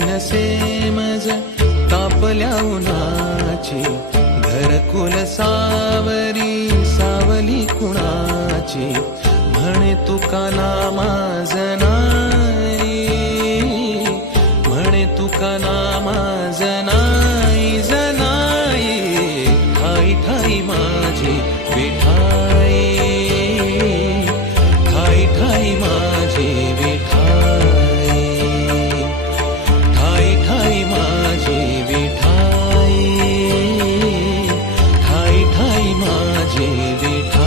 नसे मज तापल्या उन्हाची, घरकुल सावरी सावली कुणाची, म्हणे तुका नामाज नाही, म्हणे तुका नामाज नाही जनाई, ठाई ठाई माझी विठाई, ठाई ठाई माझी विठाई, ठाई ठाई माझी विठाई, ठाई ठाई माझी विठाई.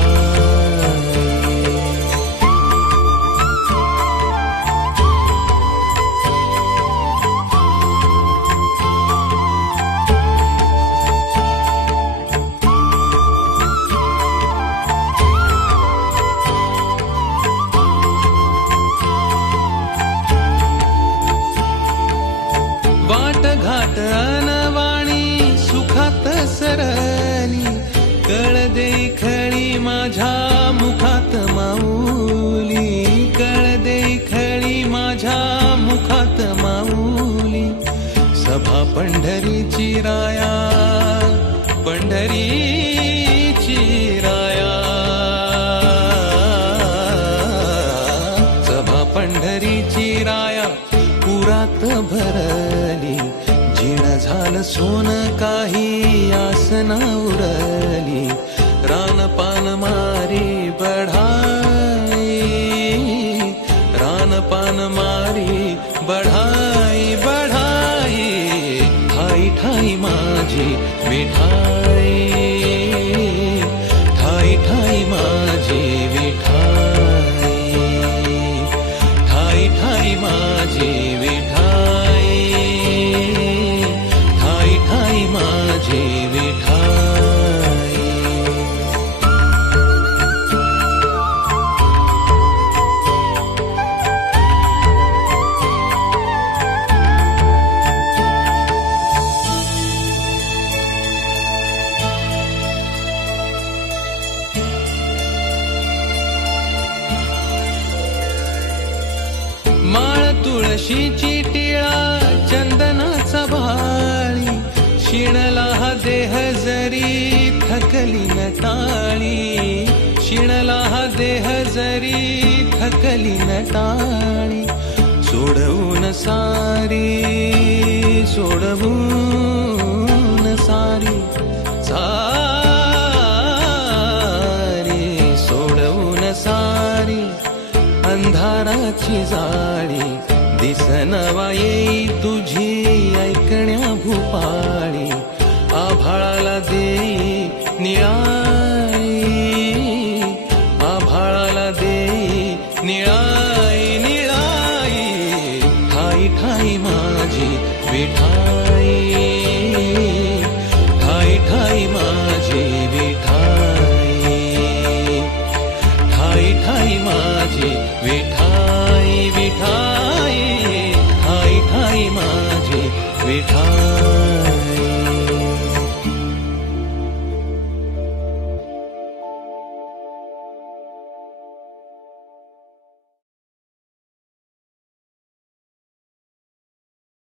वाट घाट अनवाणी सुखात सरली, कळ दे खळी माझ्या मुखात माऊली, कळ दे खळी माझ्या मुखात माऊली. सभा पंढरीची राया, पंढरीची राया, सभा पंढरीची राया पुरात भरली. जीण झालं सोन काही आसना उरली, रानपान मारी बढाई, रानपान मारी बढाई बढाई, ठाई ठाई माझी विठाई, ठाई ठाई माझी विठाई, ठाई ठाई माझी विठाई, ठाई ठाई माझी विठाई. माळ तुळशीची टिळा चंदनाचा भाळी, शिणला हा देह जरी थकली न टाळी, शिणला हा देह जरी थकली न टाळी. सोडवून सारी, सोडवून सारी, सारी सोडवून सारी, अंधाराची जाळी, दिसनवा येई तुझी ऐकण्या भूपाळी. आभाळाला देई निळाई, आभाळाला देई निळाई निळाई, ठाई ठाई माझी विठाई.